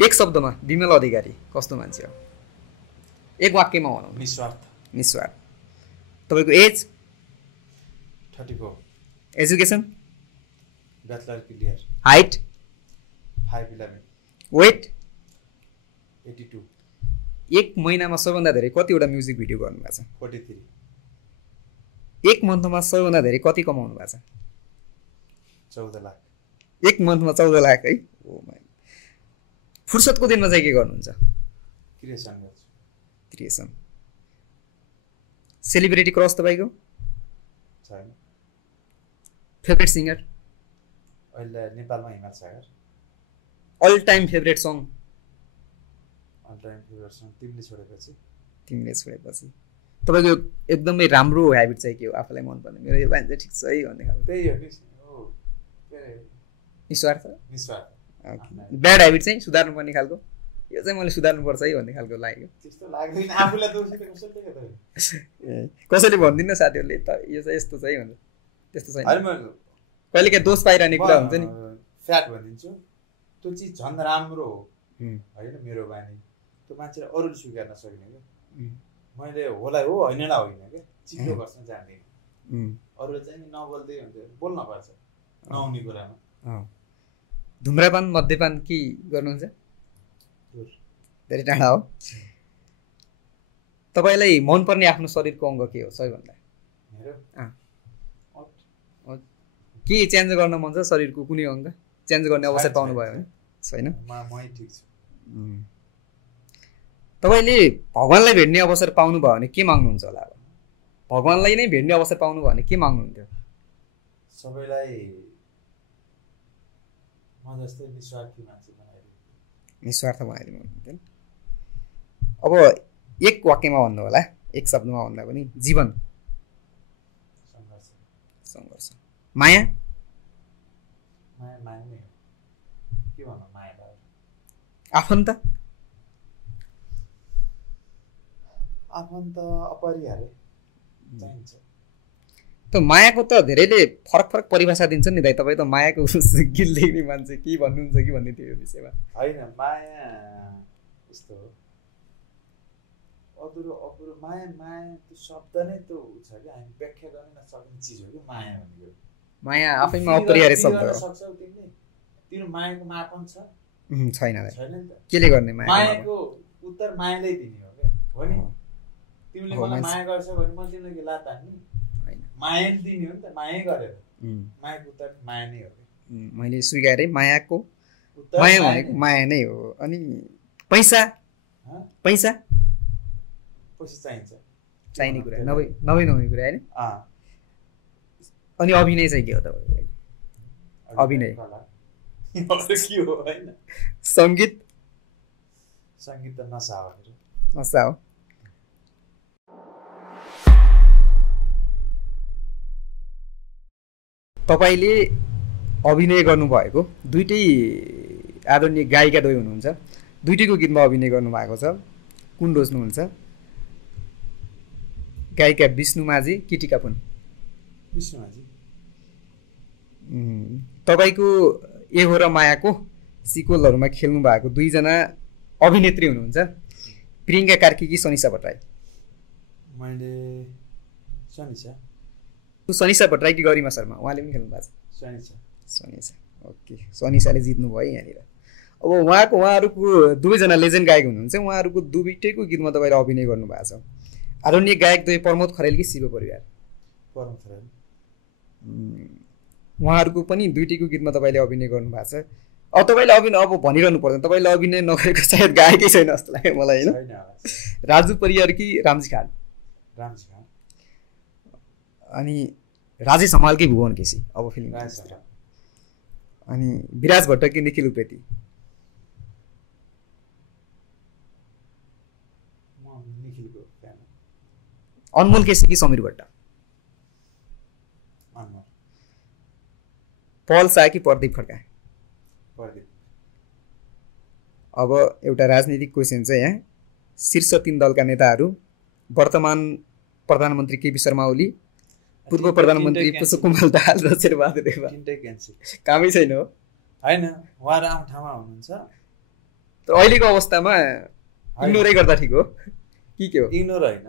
एक शब्दमा विमल अधिकारी कस्तो मान्छे हो? एक वाक्यमा भनौँ। निस्वार्थ। निस्वार्थ। तपाईँको age? 34। Education? Bachelor clear. Height? 5'11". Weight? 82। एक महिनामा सबभन्दा धेरै कतिवटा म्युजिक भिडियो गर्नुभएको छ? 43। एक मन्थमा सबभन्दा धेरै कति कमाउनु भएको छ? 14 लाख। एक मन्थमा 14 लाख है? ओ माइ। फुर्सदको दिनमा चाहिँ के गर्नुहुन्छ? क्रिएसन गर्छु। क्रिएसन। सेलिब्रिटी क्रस तपाईँको? छैन। Favourite singer? अहिले नेपालमा Himal Sagar. All time favourite song? All time favourite song तिमीले छोडेपछि। तिमीले छोडेपछि। तपाईँको एकदमै राम्रो ह्याबिट चाहिँ के हो आफूलाई मनपर्ने? मेरो यो बानी चाहिँ ठिक छ है भन्ने खालको। त्यही हो नि। निस्वार्थ? निस्वार्थ। ब्याड ह्याबिट चाहिँ सुधार्नुपर्ने खालको? यो चाहिँ मैले सुधार्नुपर्छ है भन्ने खालको लाग्यो। त्यस्तो लाग्दैन आफूलाई दोषी त कसैले के त। कसैले भन्दिनँ साथीहरूले त यो चाहिँ यस्तो चाहिँ भन्छ। त्यस्तो छैन। हैन म कहिले काहीँ दोष पाइरहने कुरा हुन्छ नि। फ्याट भनिदिन्छु त्यो चिज झन् राम्रो हो होइन मेरो बानी। त्यो मान्छेले अरूले स्वीकार्न सकिने क्या। मैले होला हो हैनलाई होइन क्या चित्तो गर्छ जान्दिनँ। अरूले चाहिँ नबोल्दै हुन्छ बोल्न पर्छ नहुने कुरामा। धुम्रपान मद्यपान के गर्नुहुन्छ? धेरै टाढा हो। तपाईँलाई मनपर्ने आफ्नो शरीरको अङ्ग के हो सबैभन्दा? मेरो के चेन्ज गर्न मन छ शरीरको कुनै अङ्ग? चेन्ज गर्ने अवसर पाउनुभयो भने? छैन। मै ठिक छु। तपाईँले भगवान्लाई भेट्ने अवसर पाउनुभयो भने के माग्नुहुन्छ होला? अब भगवान्लाई नै भेट्ने अवसर पाउनुभयो भने के माग्नुहुन्थ्यो? सबैलाई म जस्तै निस्वार्थी मान्छे बनाइदिनु। निस्वार्थ बनाइदिनु हुन्थ्यो। अब एक वाक्यमा भन्नु होला, एक शब्दमा भन्दा पनि जीवन? सङ्घर्ष। सङ्घर्ष। माया? माया माया नै हो। के भन्नु माया भयो? आफन्त? आफन्त अपरिहार्य चाहिन्छ। त मायाको त धेरैले फरक फरक परिभाषा दिन्छन् नि दाइ। तपाईँ त मायाको गिल देख्ने मान्छे के भन्नुहुन्छ कि भन्ने थियो यो विषयमा। होइन माया यस्तो हो अधुरो अपुरो माया माया त्यो शब्द नै त्यो छ कि हामी व्याख्या गर्न नसक्ने चिज हो कि माया भनेको। माया आफैमा अपरिहार्य शब्द हो। सक्छौ तिमीले? तिम्रो मायाको मापन छ? छैन छैन नि त। केले गर्ने माया? मायाको उत्तर मायाले दिने हो क्या हो नि। तिमीले मलाई माया गर्छौ भने म तिमीलाई के लात हान्ने? मायाले दिने हो नि त। मायै गरेर मायाको उत्तर माया नै हो। मैले स्वीकारेँ मायाको माया भनेको माया नै हो। अनि पैसा? पैसा पैसा चाहिन्छ चाहिने कुरा नभए नहुने कुरा होइन। अनि अभिनय चाहिँ के हो तपाईँको? अभिनय के हो होइन? सङ्गीत? सङ्गीत त नसा हो। नसा हो। तपाईँले अभिनय गर्नुभएको दुईटै आदरणीय गायिका द्वय हुनुहुन्छ। दुईटैको गीतमा अभिनय गर्नुभएको छ। कुन रोज्नुहुन्छ? गायिका विष्णु माझी कि टिका पुन? विष्णु माझी। तपाईँको ए हो र मायाको सिक्वलहरूमा खेल्नु भएको दुईजना अभिनेत्री हुनुहुन्छ। प्रियङ्का कार्की कि सनिसा भट्टराई? मैले सनिसा। सनिसा भट्टराई कि गरिमा शर्मा? उहाँले पनि खेल्नु भएको छ। सनिसा। सनिसा। ओके, सनिसाले जित्नु भयो यहाँनिर। अब उहाँहरूको दुवैजना लेजेन्ड गायक हुनुहुन्छ। उहाँहरूको दुईटैको गीतमा तपाईँले अभिनय गर्नुभएको छ। आदरणीय गायक द्वय प्रमोद खरेल कि शिव परिवार? प्रमोद खरेल। उहाँहरूको पनि दुईटैको गीतमा तपाईँले अभिनय गर्नुभएको छ। अब तपाईँले अभिनय अब भनिरहनु पर्दैन, तपाईँले अभिनय नगरेको सायद गायकै छैन जस्तो लाग्यो मलाई होइन। राजु परियार कि रामजी खान? रामजी खान। अनि राजेश हमाल कि भुवन केसी अब फिल्म? अनि विराज भट्ट कि निखिल उप्रेती? अनमोल केसी कि समीर भट्ट? पल शाह कि प्रदीप खड्का? प्रदीप। अब एउटा राजनीतिक क्वेसन चाहिँ यहाँ, शीर्ष 3 दलका नेताहरू वर्तमान प्रधानमन्त्री केपी शर्मा ओली, पूर्व प्रधानमन्त्री पुष्पकमल दाहाल र शेरबहादुर देउवा। तिनटै क्यान्सल। कामै छैन हो? होइन, उहाँहरू आफ्नो ठाउँमा हुनुहुन्छ। तर अहिलेको अवस्थामा इग्नोरै गर्दा ठिक हो कि के हो? इग्नोर होइन,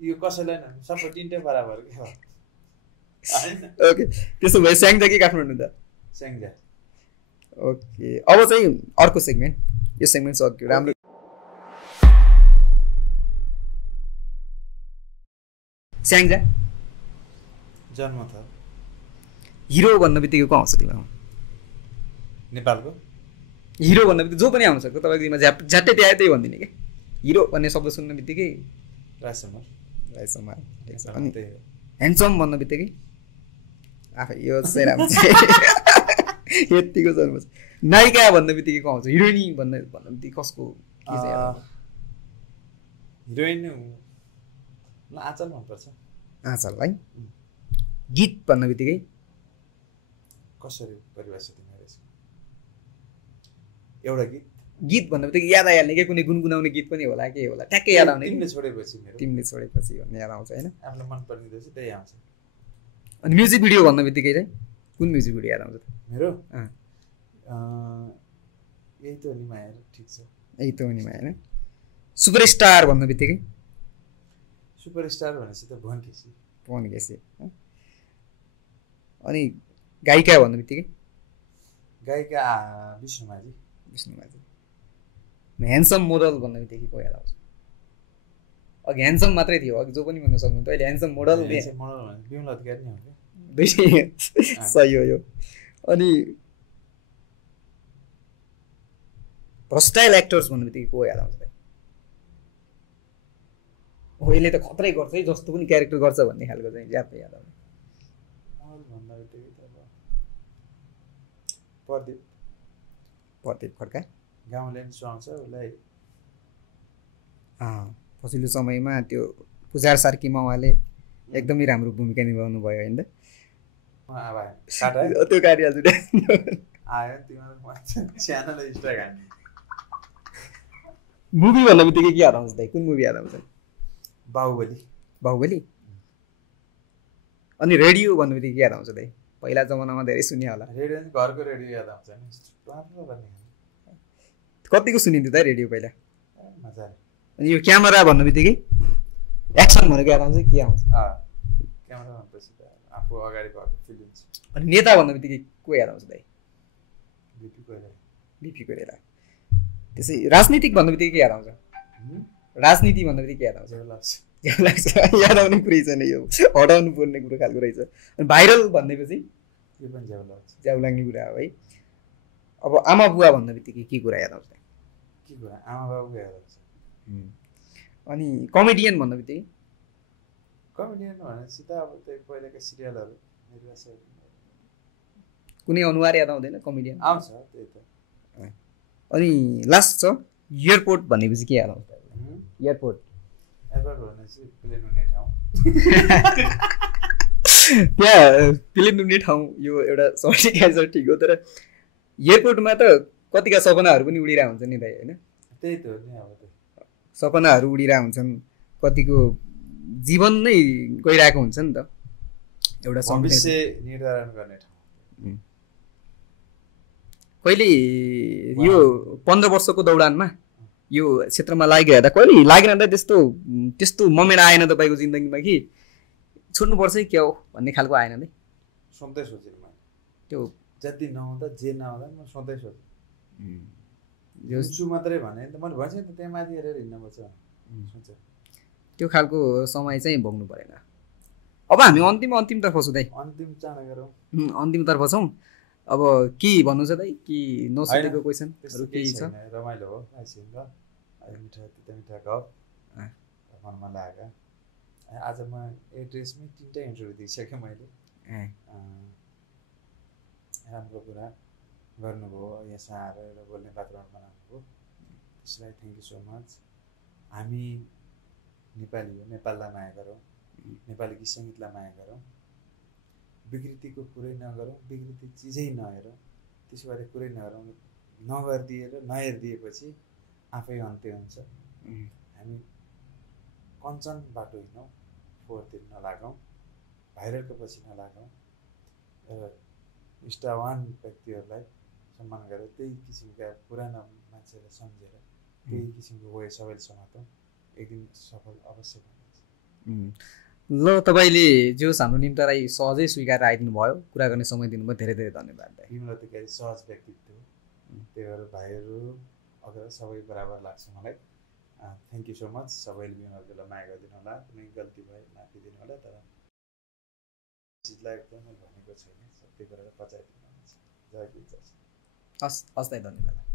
यो कसैलाई न सबै तिनटै बराबर के हो। ओके, त्यसो भए स्याङ्जा कि काठमाडौँ त? स्याङ्जा। ओके, अब चाहिँ अर्को सेगमेन्ट, यो सेगमेन्ट सक्यो राम्रो। स्याङ्जा जन्म छ। हिरो भन्न बित्तिकै को आउँछ दिमागमा? नेपालको हिरो भन्न बित्तिकै जो पनि आउन सक्छ तपाईँको दिमागमा, झ्याट्टै त्यहाँ त्यही भनिदिने कि हिरो भन्ने शब्द सुन्न बित्तिकै? राजकुमार। राजकुमार, ठिक छ। अनि ह्यान्डसम भन्न बित्तिकै आफै यो चाहिँ राम्रो छ, यतिको जन्म छ। नायिका भन्न बित्तिकै को आउँछ? हिरोइनी भन्न बित्तिकै कसको के चाहिँ? हिरोइन आँचल मनपर्छ। आँचल है। गीत भन्न बित्तिकै कसरी परिभाषित हुने रहेछ? एउटा गीत भन्न बित्तिकै याद आइहाल्ने कि कुनै गुनगुनाउने गीत पनि होला के होला, ठ्याक्कै याद आउने? तिमीले छोडेपछि मेरो, तिमीले छोडेपछि भन्ने याद आउँछ होइन? आफूलाई मन पर्ने रहेछ त्यही आउँछ। अनि म्युजिक भिडियो भन्न बित्तिकै चाहिँ कुन म्युजिक भिडियो याद आउँछ? मेरो यही त हो नि माया, ठिक छ, यही त हो नि माया होइन? सुपरस्टार भन्न बित्तिकै? सुपरस्टार भनेपछि त भुवन केसी। भुवन केसी। अनि गायिका भन्न बित्तिकै? गायिका विष्णु माझी। विष्णु माझी। ह्यान्डसम मोडल भन्न बित्तिकै को याद आउँछ? अघि ह्यान्डसम मात्रै थियो, अघि जो पनि भन्न सक्नुहुन्छ, अहिले ह्यान्डसम मोडल। विमल अधिकारी नै हो क्या? सही हो यो। अनि भर्सटाइल एक्टर्स भन्ने बित्तिकै को याद आउँछ? हो यसले त खतरै गर्छ है, जस्तो पनि क्यारेक्टर गर्छ भन्ने खालको चाहिँ याद आउँछ। भन्दा बित्तिकै त प्रदीप। प्रदीप खड्का। गाउँले पनि सुहाउँछ उसलाई। पछिल्लो समयमा त्यो पुजार सार्कीमा उहाँले एकदमै राम्रो भूमिका निभाउनु भयो होइन? त्यो काटिहाल्छु आयो सानोलाई स्ट्राइक हान्ने। मुभी भन्ने बित्तिकै के याद आउँछ दाइ? कुन मुभी याद आउँछ? बाहुबली। बाहुबली। अनि रेडियो भन्ने बित्तिकै याद आउँछ दाइ? पहिला जमानामा धेरै सुन्यो होला। रेडियो घरको रेडियो याद आउँछ नि। कतिको सुनिन्थ्यो त रेडियो पहिला? मजाले। अनि यो क्यामेरा भन्ने बित्तिकै एक्सन भनेको याद आउँछ के आउँछ? क्यामेरा भनेपछि त आफू अगाडि भएको फिल हुन्छ। अनि नेता भन्ने बित्तिकै को याद आउँछ दाइ? बिपी कोइराला। बिपी कोइराला। त्यसै राजनीतिक भन्ने बित्तिकै के याद आउँछ? राजनीति भन्ने बित्तिकै याद आउँछ? याद आउने कुरै छैन यो, हटाउनु पर्ने कुरो खालको रहेछ। अनि भाइरल भन्नेपछि यो पनि ज्याउ लाग्ने कुरा हो है। अब आमा बुवा भन्ने बित्तिकै के कुरा याद आउँछ? के कुरा? आमा बाबुको याद आउँछ। अनि कमेडियन भन्ने बित्तिकै? कमेडियन भनेपछि त अब त्यही पहिलाको सिरियलहरू। कुनै अनुहार याद आउँदैन? कमेडियन आउँछ त्यही त। अनि लास्ट छ एयरपोर्ट भनेपछि के याद आउँछ? एयरपोर्ट भनेपछि प्लेन उड्ने ठाउँ। त्यहाँ प्लेन उड्ने ठाउँ यो एउटा सठिक एन्सर ठिक हो, तर एयरपोर्टमा त कतिका सपनाहरू पनि उडिरहेको हुन्छ नि दाइ होइन? त्यही त हो नि, अब सपनाहरू उडिरहेको हुन्छन्, कतिको जीवन नै गइरहेको हुन्छ नि त। एउटा भविष्य निर्धारण गर्ने ठाउँ। कहिले यो 15 वर्षको दौडानमा यो क्षेत्रमा लागिरहँदा कहिले लागिरहँदा त्यस्तो मोमेन्ट आएन तपाईँको जिन्दगीमा कि छोड्नुपर्छ है क्या हो भन्ने खालको आएन नि? सधैँ सोचेँ मैले त्यो जति नहुँदा जे नहुँदा म सधैँ सोचेँ मात्रै भने त मैले भन्छ नि त त्यहाँ माथि हेरेर हिँड्नुपर्छ सोचेँ। त्यो खालको समय चाहिँ भोग्नु परेन। अब हामी अन्तिमतर्फ छौँ दाइ। अन्तिम चाँडो गरौँ। अन्तिमतर्फ छौँ। अब के भन्नु छ दाइ? कि नसोधेको क्वेसनहरू केही छ? रमाइलो हो एकछिन र मिठा मिठा गफ मनमा लाग्यो। आज म एड्रेसमै 3टा इन्टरभ्यू दिइसकेँ मैले। राम्रो कुरा गर्नुभयो, यहाँ आएर एउटा बोल्ने वातावरण बनाउनुभयो, त्यसलाई थ्याङ्क यू सो मच। हामी नेपाली हो, नेपाललाई माया गरौँ, नेपाली गीत सङ्गीतलाई माया गरौँ, विकृतिको कुरै नगरौँ, विकृति चिजै नहेरौँ, त्यसबारे कुरै नगरौँ। नहेरिदिएपछि आफै अन्त्य हुन्छ। हामी कञ्चन बाटो हिँडौँ, फोहोरतिर नलागौँ, भाइरलको पछि नलागौँ। निष्ठावान व्यक्तिहरूलाई सम्मान गरेर त्यही किसिमका पुराना मान्छेलाई सम्झेर त्यही किसिमको वे सबैले समातौँ, एक दिन सफल अवश्य बन्छ। ल तपाईँले जे होस् हाम्रो निम्तालाई सहजै स्वीकारेर आइदिनु भयो, कुरा गर्ने समय दिनुभयो, धेरै धेरै धन्यवाद दाइ। विमल अधिकारी सहज व्यक्तित्व हो, त्यही भएर भाइहरू अगर सबै बराबर लाग्छ मलाई। Thank you so much. सबैले विमल दाइलाई माया गरिदिनु होला, कुनै गल्ती भए माफी दिनु होला, तर चिजलाई एकदम मैले भनेको छैन, सबै गरेर पचाइदिनु हुन्छ। जय गुरु जय। हस् हस् दाइ, धन्यवाद।